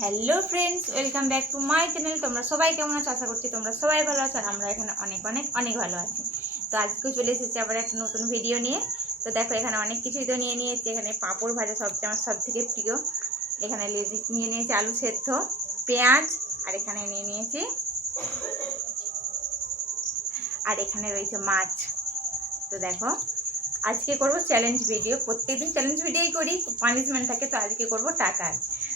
Hello friends, welcome back to my channel. তোমরা সবাই কেমন আছো? আশা করছি তোমরা সবাই ভালো আছো, আর আমরা এখানে অনেক অনেক অনেক ভালো আছি। তো আজকেও চলে এসেছি আবার একটা নতুন ভিডিও নিয়ে। তো দেখো, এখানে অনেক কিছুই তো নিয়ে নিয়েছি। এখানে পাঁপড় ভাজা সবচেয়ে আমার সব থেকে প্রিয়। এখানে নিয়ে নিয়েছি আলু সেদ্ধ, পেঁয়াজ, আর এখানে নিয়ে নিয়েছি, আর এখানে রয়েছে মাছ। তো দেখো, আজকে করব চ্যালেঞ্জ ভিডিও। প্রত্যেকদিন চ্যালেঞ্জ ভিডিওই করি, পানিশমেন্ট থাকে। তো আজকে করব টাকার।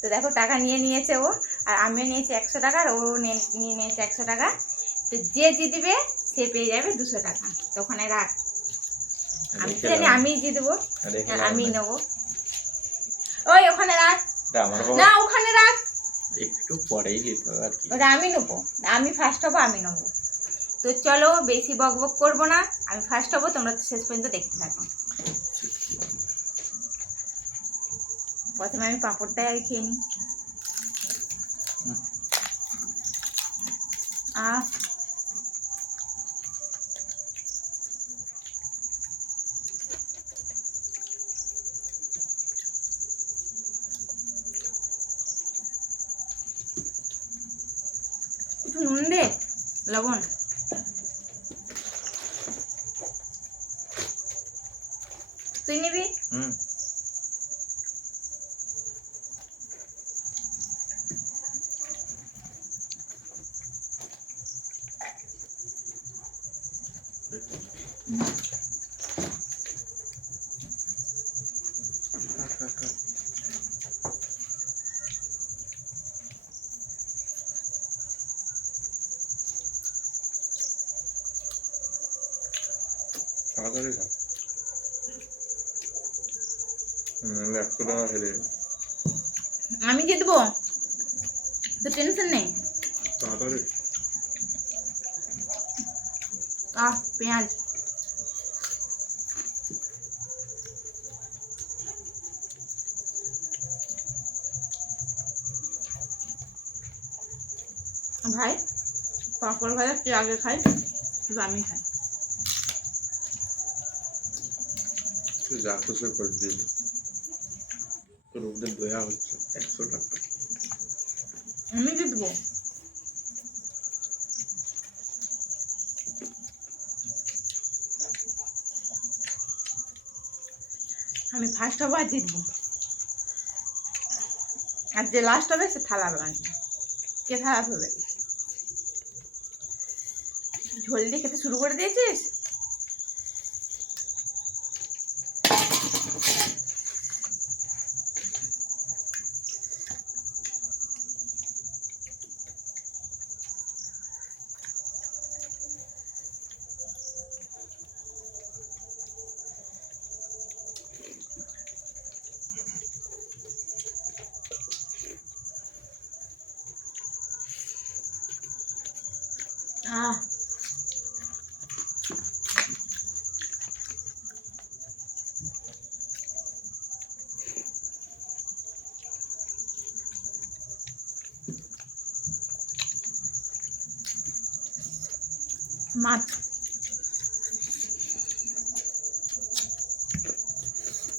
তো দেখো, টাকা নিয়ে নিয়েছে ও, আর আমিও নিয়েছি 100 টাকা, আর ও নিয়ে নিয়েছে 100 টাকা। তো যে জিতবে সে পেয়ে যাবে 200 টাকা। তো ওখানে রাখ, আমি তো জানি আমি জিতবো, আমি নেবো। ওই ওখানে রাখ, না ওখানে রাখ, একটু পরেই নিতে হবে আর কি। ওটা আমি নেবো, আমি ফার্স্ট হবো, আমি নেবো। তো চলো, বেশি বক বক করবো না, আমি ফার্স্ট হবো, তোমরা শেষ পর্যন্ত দেখতে থাকো। প্রথমে আমি পাঁপড়টাই আগে খেয়ে নিই। একটু নুন দে, লবণ। তুই নিবি? তাড়াতাড়ি খা, 100 টাকা হেরে আমি জিতবো, তো টেনশন নেই। তাড়াতাড়ি। পেঁয়াজ, ভাই পাঁপড় ভাজা কে আগে খাই? শুধু আমি খাই। তুই যা খুশি করে দিল, তোর ওদের দয়া হচ্ছে 100 টাকা। আমি জিতবো। আমি ফার্স্ট হবো আর জিতবো, আর যে লাস্ট হবে সে থালা বানাবে। কে থালা ধরবে? ঝোল দিয়ে খেতে শুরু করে দিয়েছিস? মাছ,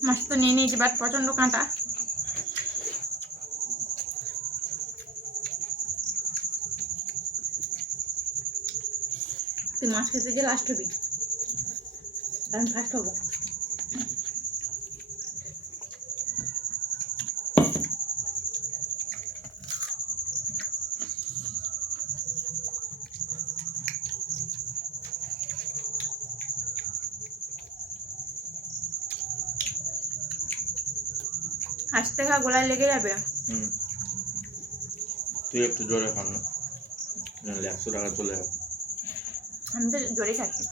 মাছ তো নিয়ে নিয়েছি, বাট প্রচন্ড কাঁটা। তুই মাছ খেতে গিয়ে লাস্ট হবি, কারণ ফার্স্ট হবো। আস্তে খা, গোলায় লেগে যাবে। তুই একটু জোরে খান না, নাহলে 100 টাকা চলে যাবে। আমি তো জোরে খাচ্ছি।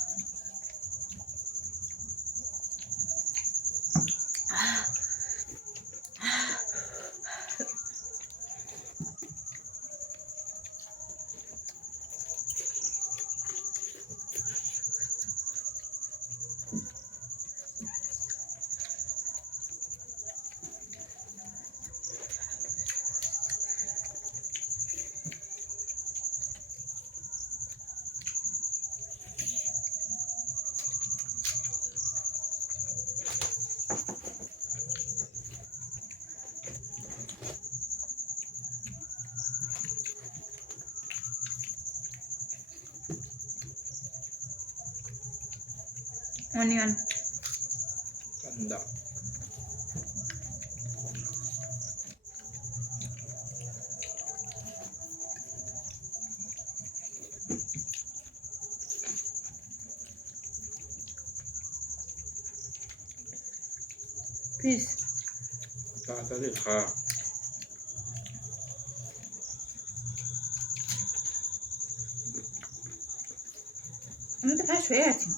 অনিয়ন। কান্দা। ফিশ। তাড়াতাড়ি খা। আমি তো ফ্রেশ হয়ে আছি।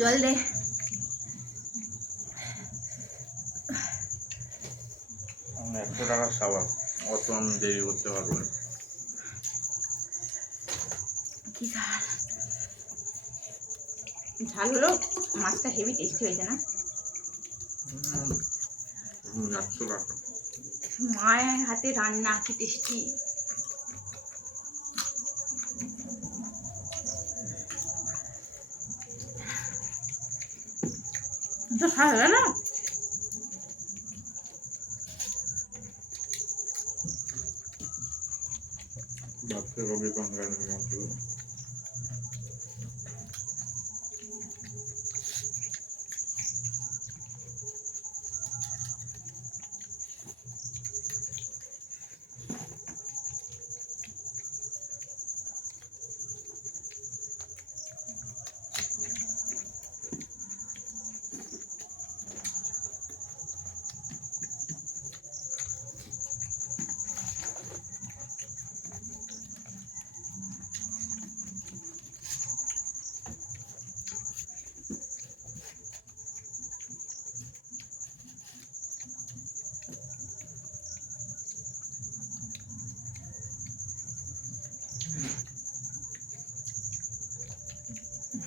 জল দে। আমার 100 টাকার সাবান, অত আমি দেরি করতে পারবো না। কি ঝাল, ঝাল হলো মাছটা হেভি টেস্টি হয়েছে না? 100 টাকা। মায়ের হাতে রান্না কি টেস্টি। তো খাওয়া গেল। ভাবতে কবি বাঙালির মতো।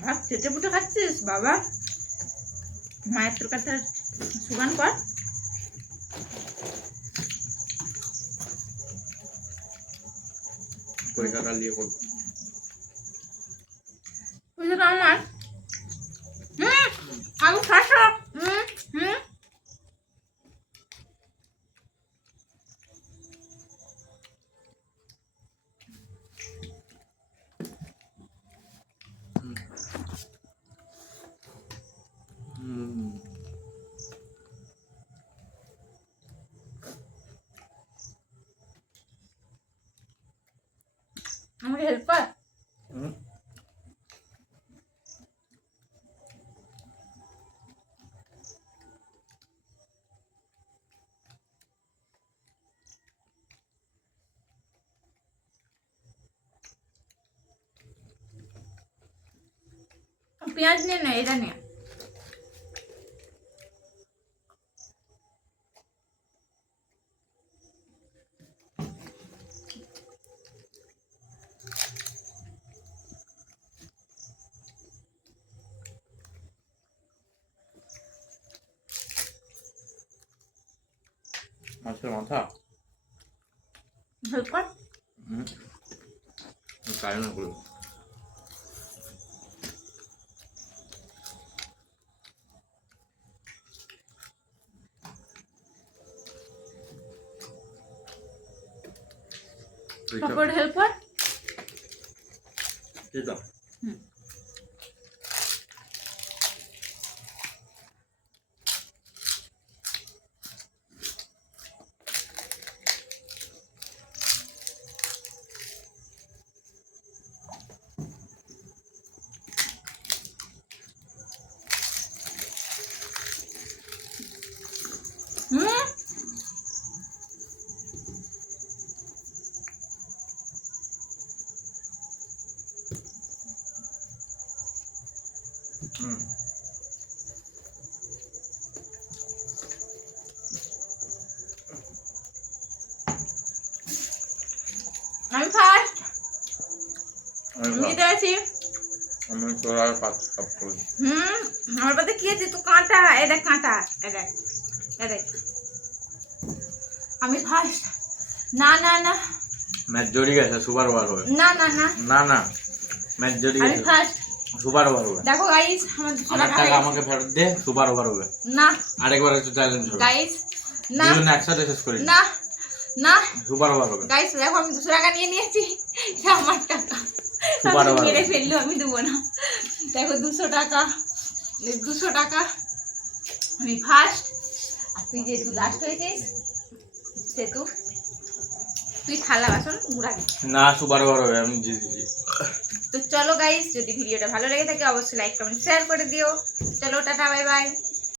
ভাত চেটে পুটে খাচ্ছিস বাবা? মায়ের তরকারিটা সুগান কর। পয়সাটা নিয়ে করবো। পয়সাটা আমার। আমি খাসো। আমাকে হেল্প কর। পেঁয়াজ নিয়ে নে, এটা নিয়ে। মাছের মাথা হেল্প কর। তাই না করে পাপড় হেল্প কর। এটা আমি ফার্স্ট। আমি আমি জিতে আছি। আমি তোর আর 5 কাপ করি। আমার পাতে কি আছে? তো কাঁটা, এ দেখ কাঁটা, এ দেখ, এ দেখ। আমি ফার্স্ট। না না না, ম্যাচ জড়ি গেছে, সুপার ওভার হবে। না না না না না, ম্যাচ জড়ি আমি গেছে, ফার্স্ট। সুপার ওভার হবে। দেখো গাইস, আমার 200 আমার টাকা টাকা হয়ে আমাকে ফেরত দে, সুপার ওভার হবে। গেছে। না আরেকবার একটু চ্যালেঞ্জ হবে। গাইস, না দুজন একসাথে শেষ করি না না সুপার ওভার হবে গাইস দেখো আমি 200 টাকা নিয়ে নিয়েছি, এটা আমার টাকা, সুপার আমি ওভার মেরে ফেললো, আমি দেবো না। দেখো 200 টাকা, 200 টাকা আমি ফার্স্ট, আর তুই যেহেতু লাস্ট হয়েছিস সেহেতু তুই থালা বাসন ঘুরাবি। না সুপার ওভার হবে, আমি জিতেছি। তো চলো গাইস, যদি ভিডিওটা ভালো লেগে থাকে অবশ্যই লাইক কমেন্ট শেয়ার করে দিও। চলো টাটা বাই বাই।